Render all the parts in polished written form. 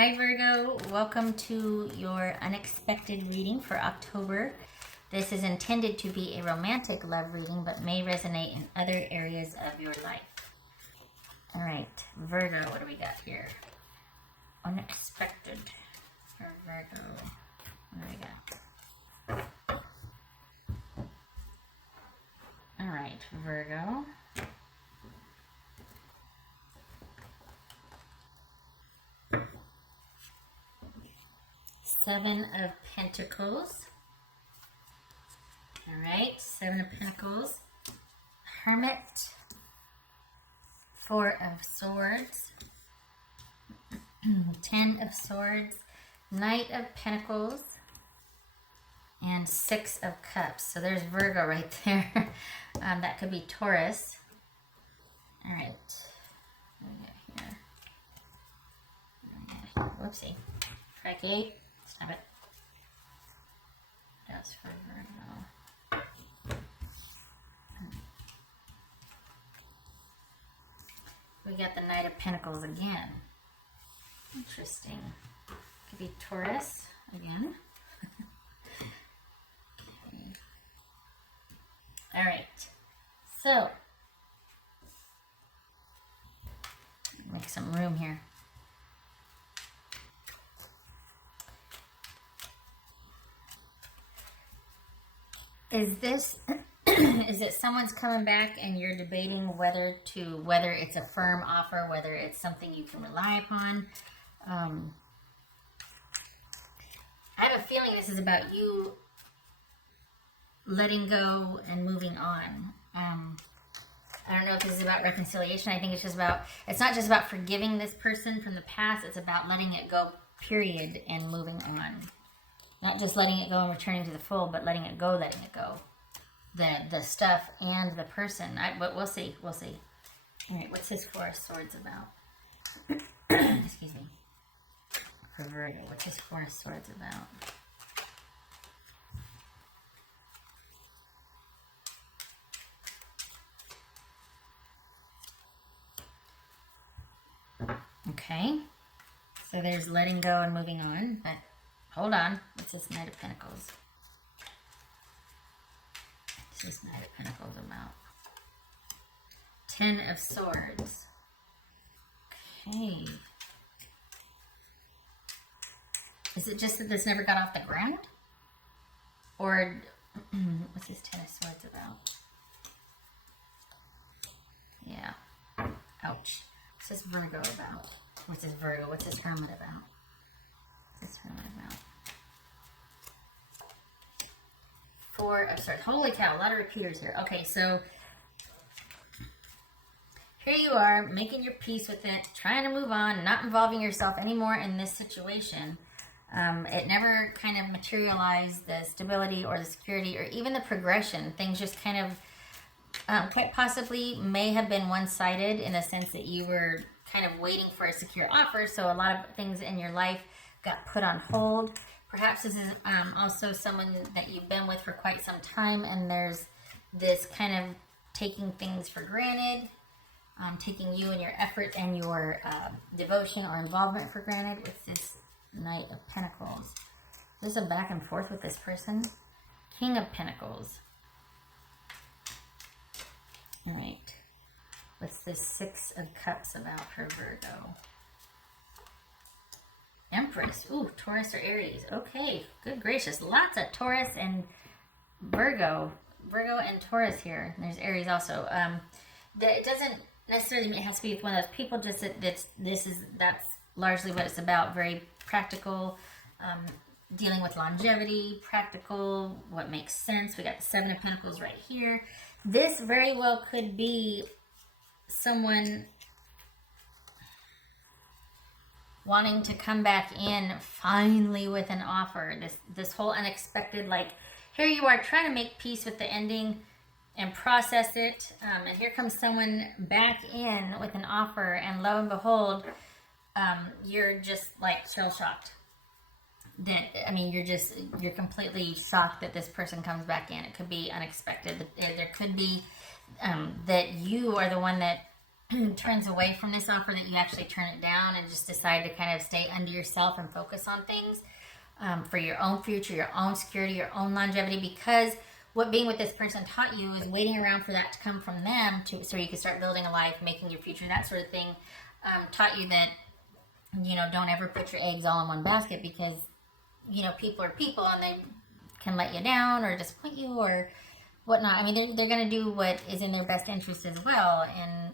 Hi Virgo, welcome to your unexpected reading for October. This is intended to be a romantic love reading, but may resonate in other areas of your life. All right, Virgo, what do we got here? Unexpected for Virgo. What do we got? All right, Virgo. Seven of Pentacles. All right, Seven of Pentacles. Hermit. Four of Swords. 10 of Swords. Knight of Pentacles. And Six of Cups. So there's Virgo right there. That could be Taurus. All right. What do we got here? Whoopsie. Track 8. Snap it. That's for Virgo. We got the Knight of Pentacles again. Interesting. Could be Taurus again. Okay. All right. So, make some room here. Is this, is it someone's coming back and you're debating whether it's a firm offer, whether it's something you can rely upon? I have a feeling this is about you letting go and moving on. I don't know if this is about reconciliation. I think it's just about, it's not just about forgiving this person from the past. It's about letting it go, period, and moving on. Not just letting it go and returning to the full, but letting it go. The stuff and the person. But we'll see. We'll see. All right, what's this Four of Swords about? Excuse me. For Virgo, what's this Four of Swords about? Okay. So there's letting go and moving on, but hold on. What's this Knight of Pentacles? What's this Knight of Pentacles about? 10 of Swords. Okay. Is it just that this never got off the ground? Or what's this 10 of Swords about? Yeah. Ouch. What's this Virgo about? What's this Virgo? What's this Hermit about? What's this Hermit about? Four of Swords. Holy cow, a lot of repeaters here. Okay, so here you are, making your peace with it, trying to move on, not involving yourself anymore in this situation. It never kind of materialized the stability or the security or even the progression. Things just kind of quite possibly may have been one-sided in a sense that you were kind of waiting for a secure offer. So a lot of things in your life got put on hold. Perhaps this is also someone that you've been with for quite some time, and there's this kind of taking things for granted, taking you and your effort and your devotion or involvement for granted with this Knight of Pentacles. Is this a back and forth with this person? King of Pentacles. All right. What's this Six of Cups about for Virgo? Empress. Ooh, Taurus or Aries. Okay, good gracious. Lots of Taurus and Virgo. Virgo and Taurus here. And there's Aries also. It doesn't necessarily mean it has to be with one of those people, just that that's largely what it's about. Very practical, dealing with longevity, practical, what makes sense. We got the Seven of Pentacles right here. This very well could be someone wanting to come back in finally with an offer. This whole unexpected, like, here you are trying to make peace with the ending and process it, and here comes someone back in with an offer, and lo and behold, you're just like shell shocked. You're completely shocked that this person comes back in. It could be unexpected. There could be that you are the one that turns away from this offer, that you actually turn it down and just decide to kind of stay under yourself and focus on things for your own future, your own security, your own longevity, because what being with this person taught you is waiting around for that to come from them so you can start building a life, making your future, that sort of thing. Taught you that, don't ever put your eggs all in one basket, because, people are people and they can let you down or disappoint you or whatnot. I mean, they're going to do what is in their best interest as well. And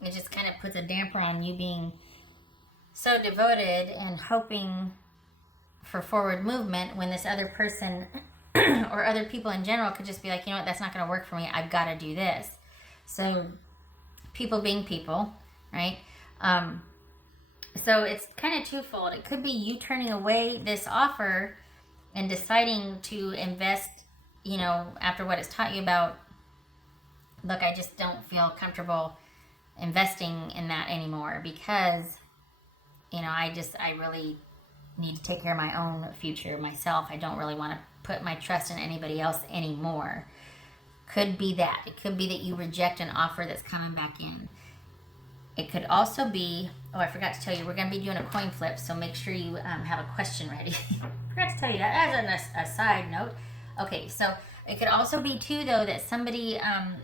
it just kind of puts a damper on you being so devoted and hoping for forward movement when this other person or other people in general could just be like, that's not going to work for me. I've got to do this. So people being people, right? So it's kind of twofold. It could be you turning away this offer and deciding to invest, after what it's taught you about, look, I just don't feel comfortable investing in that anymore because, I really need to take care of my own future myself. I don't really want to put my trust in anybody else anymore. Could be that. It could be that you reject an offer that's coming back in. It could also be, I forgot to tell you, we're going to be doing a coin flip, so make sure you have a question ready. Forgot to tell you that as a side note. Okay, so it could also be, too, though, that somebody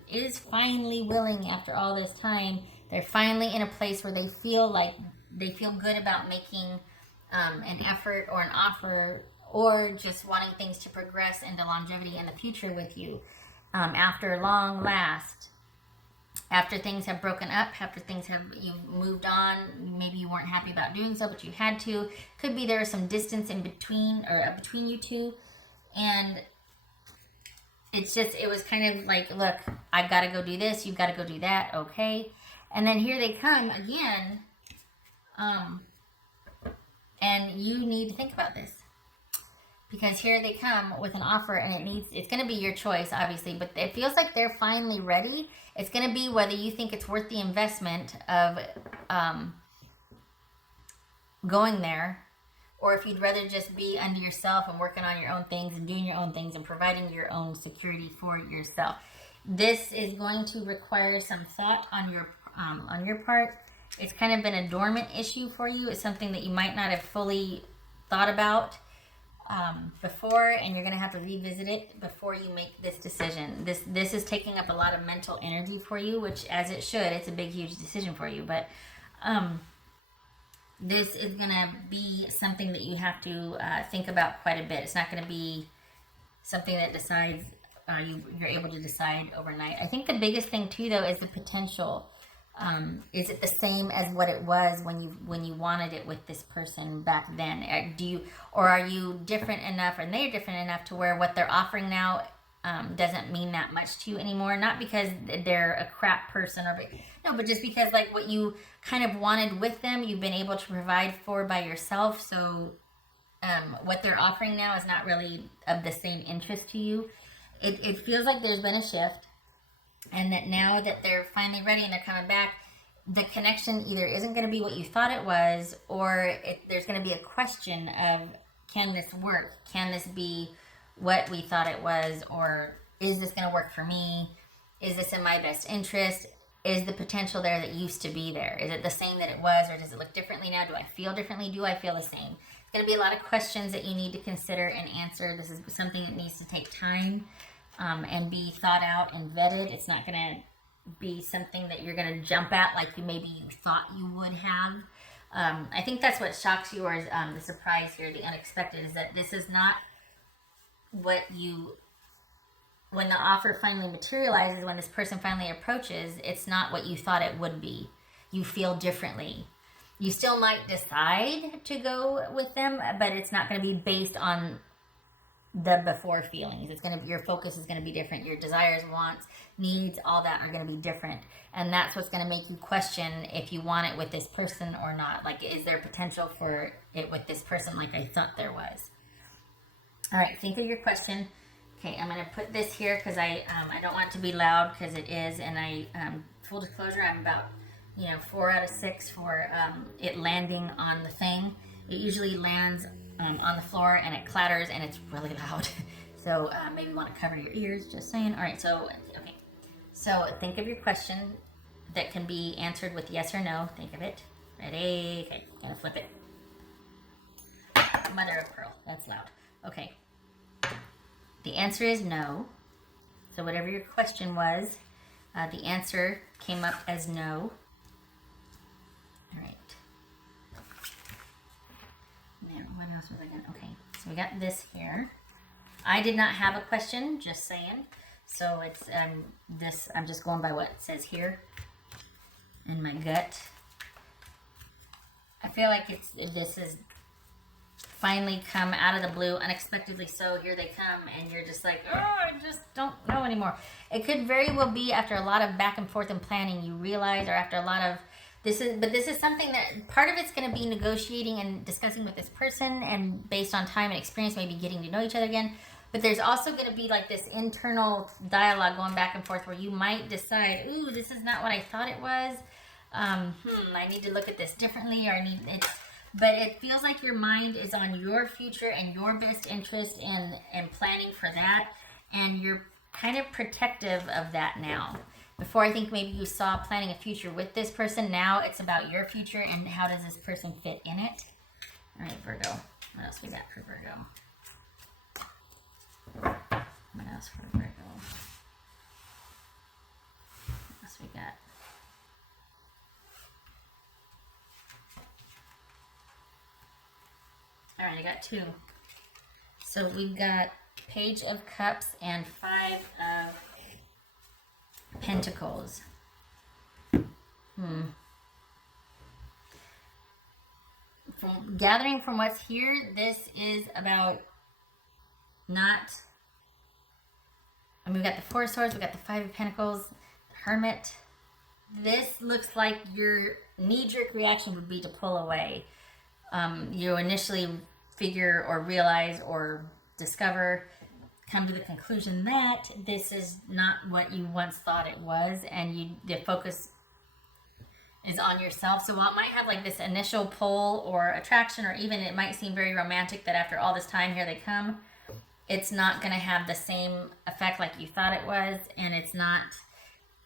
is finally willing, after all this time, they're finally in a place where they feel good about making an effort or an offer, or just wanting things to progress into longevity in the future with you. After long last, after things have broken up, after you've moved on, maybe you weren't happy about doing so, but you had to. Could be there was some distance in between, or between you two, and it was kind of like, look, I've got to go do this, you've got to go do that, okay? And then here they come again, and you need to think about this. Because here they come with an offer, and it's going to be your choice, obviously, but it feels like they're finally ready. It's going to be whether you think it's worth the investment of going there, or if you'd rather just be under yourself and working on your own things and doing your own things and providing your own security for yourself. This is going to require some thought on your part. It's kind of been a dormant issue for you. It's something that you might not have fully thought about before, and you're going to have to revisit it before you make this decision. This is taking up a lot of mental energy for you, which, as it should, it's a big, huge decision for you. But this is going to be something that you have to think about quite a bit. It's not going to be something that decides you're able to decide overnight. I think the biggest thing too, though, is the potential. Is it the same as what it was when you wanted it with this person back then? Are you different enough, and they're different enough to where what they're offering now doesn't mean that much to you anymore? Not because they're a crap person, but just because like what you kind of wanted with them, you've been able to provide for by yourself. So what they're offering now is not really of the same interest to you. It feels like there's been a shift. And that now that they're finally ready and they're coming back, the connection either isn't going to be what you thought it was, or there's going to be a question of, can this work? Can this be what we thought it was? Or is this going to work for me? Is this in my best interest? Is the potential there that used to be there? Is it the same that it was, or does it look differently now? Do I feel differently? Do I feel the same? It's going to be a lot of questions that you need to consider and answer. This is something that needs to take time. And be thought out and vetted. It's not going to be something that you're going to jump at like you thought you would have. I think that's what shocks you, or the surprise here, the unexpected, is that this is not what when the offer finally materializes, when this person finally approaches, it's not what you thought it would be. You feel differently. You still might decide to go with them, but it's not going to be based on the before feelings. Your focus is going to be different. Your desires, wants, needs, all that are going to be different. And that's what's going to make you question if you want it with this person or not. Like, is there potential for it with this person like I thought there was? All right, think of your question. Okay, I'm going to put this here because I don't want it to be loud, because it is. And full disclosure, I'm about 4 out of 6 for it landing on the thing. It usually lands on the floor and it clatters and it's really loud. So maybe you want to cover your ears, just saying. All right, so think of your question. that can be answered with yes or no. Think of it. Ready? Okay, gonna flip it. Mother of pearl. That's loud. Okay. The answer is no. So whatever your question was, the answer came up as no. All right. Now, what else was I going to... Okay, so we got this here. I did not have a question, just saying. So it's this, I'm just going by what it says here in my gut. I feel like this is finally come out of the blue, unexpectedly so. Here they come, and you're just like, oh, I just don't know anymore. It could very well be after a lot of back and forth and planning, you realize, or after a lot of, this is something that, part of it's going to be negotiating and discussing with this person, and based on time and experience, maybe getting to know each other again. But there's also going to be like this internal dialogue going back and forth where you might decide, ooh, this is not what I thought it was. I need to look at this differently, or but it feels like your mind is on your future and your best interest and planning for that. And you're kind of protective of that now. Before, I think maybe you saw planning a future with this person. Now it's about your future and how does this person fit in it. All right, Virgo. What else we got for Virgo? What else for Virgo? What else we got? All right, I got 2. So we've got Page of Cups and 5 of Pentacles. From gathering from what's here, this is about not... I mean, we've got the 4 of Swords, we've got the 5 of Pentacles, the Hermit. This looks like your knee-jerk reaction would be to pull away. You initially figure or realize or discover, come to the conclusion that this is not what you once thought it was, and the focus is on yourself. So while it might have like this initial pull or attraction, or even it might seem very romantic that after all this time here they come, it's not going to have the same effect like you thought it was, and it's not.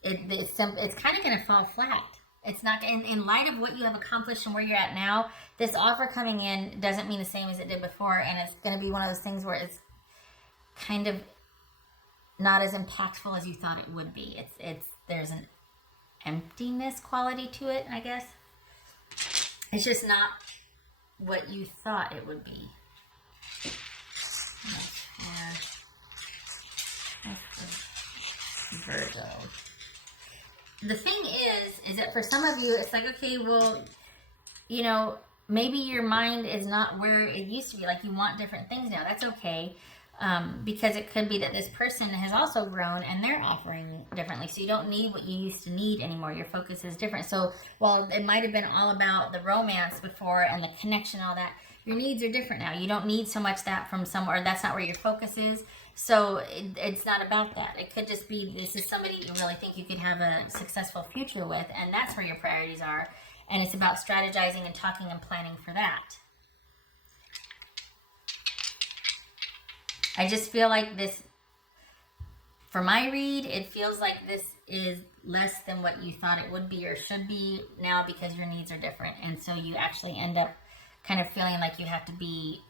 It's kind of going to fall flat. It's not, in light of what you have accomplished and where you're at now, this offer coming in doesn't mean the same as it did before, and it's going to be one of those things where it's kind of not as impactful as you thought it would be. There's an emptiness quality to it, I guess. It's just not what you thought it would be. Virgo. The thing is that for some of you, it's like, okay, well, you know, maybe your mind is not where it used to be. Like, you want different things now. That's okay. Because it could be that this person has also grown and they're offering differently. So you don't need what you used to need anymore. Your focus is different. So while it might have been all about the romance before and the connection, all that, your needs are different now. You don't need so much that from somewhere. That's not where your focus is. So it's not about that. It could just be, this is somebody you really think you could have a successful future with, and that's where your priorities are. And it's about strategizing and talking and planning for that. I just feel like this, for my read, it feels like this is less than what you thought it would be or should be now because your needs are different. And so you actually end up kind of feeling like you have to be,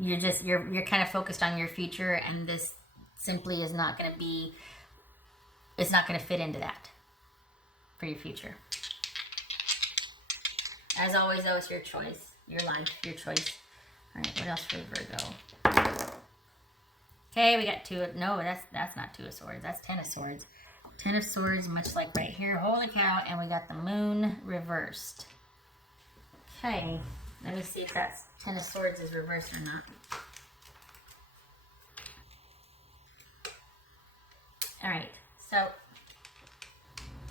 you're kind of focused on your future, and this simply is not going to be, it's not going to fit into that for your future. As always, though, it's your choice, your life, your choice. All right, what else for Virgo? Okay, we got 2. No, that's not 2 of Swords. That's 10 of Swords. 10 of Swords, much like right here. Holy cow! And we got the Moon reversed. Okay, let me see if that's 10 of Swords is reversed or not. All right, so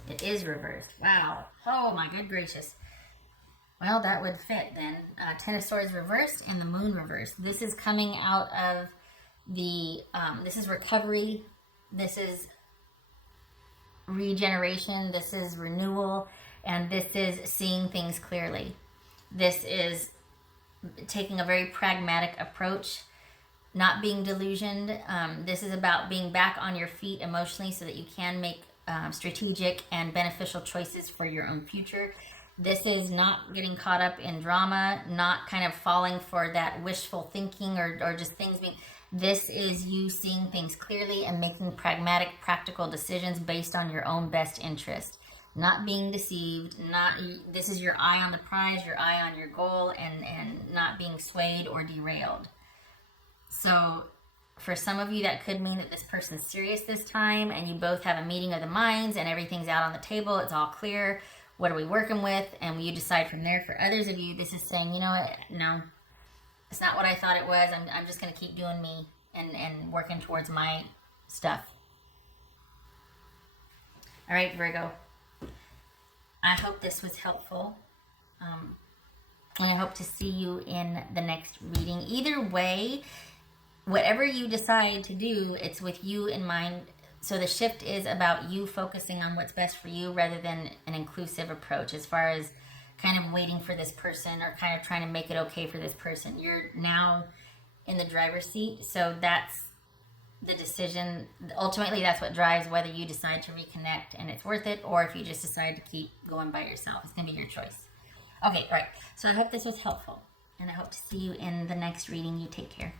it is reversed. Wow. Oh my good gracious. Well, that would fit then. 10 of Swords reversed and the Moon reversed. This is coming out of the, this is recovery. This is regeneration. This is renewal. And this is seeing things clearly. This is taking a very pragmatic approach, not being delusioned. This is about being back on your feet emotionally so that you can make strategic and beneficial choices for your own future. This is not getting caught up in drama, not kind of falling for that wishful thinking or just things being. This is you seeing things clearly and making pragmatic, practical decisions based on your own best interest. Not being deceived, this is your eye on the prize, your eye on your goal, and not being swayed or derailed. So for some of you, that could mean that this person's serious this time and you both have a meeting of the minds and everything's out on the table. It's all clear. What are we working with? And you decide from there. For others of you, this is saying, you know what? No, it's not what I thought it was. I'm just going to keep doing me and working towards my stuff. All right, Virgo. I hope this was helpful. And I hope to see you in the next reading. Either way, whatever you decide to do, it's with you in mind. So the shift is about you focusing on what's best for you rather than an inclusive approach as far as kind of waiting for this person or kind of trying to make it okay for this person. You're now in the driver's seat. So that's the decision. Ultimately, that's what drives whether you decide to reconnect and it's worth it, or if you just decide to keep going by yourself. It's going to be your choice. Okay, all right. So I hope this was helpful, and I hope to see you in the next reading. You take care.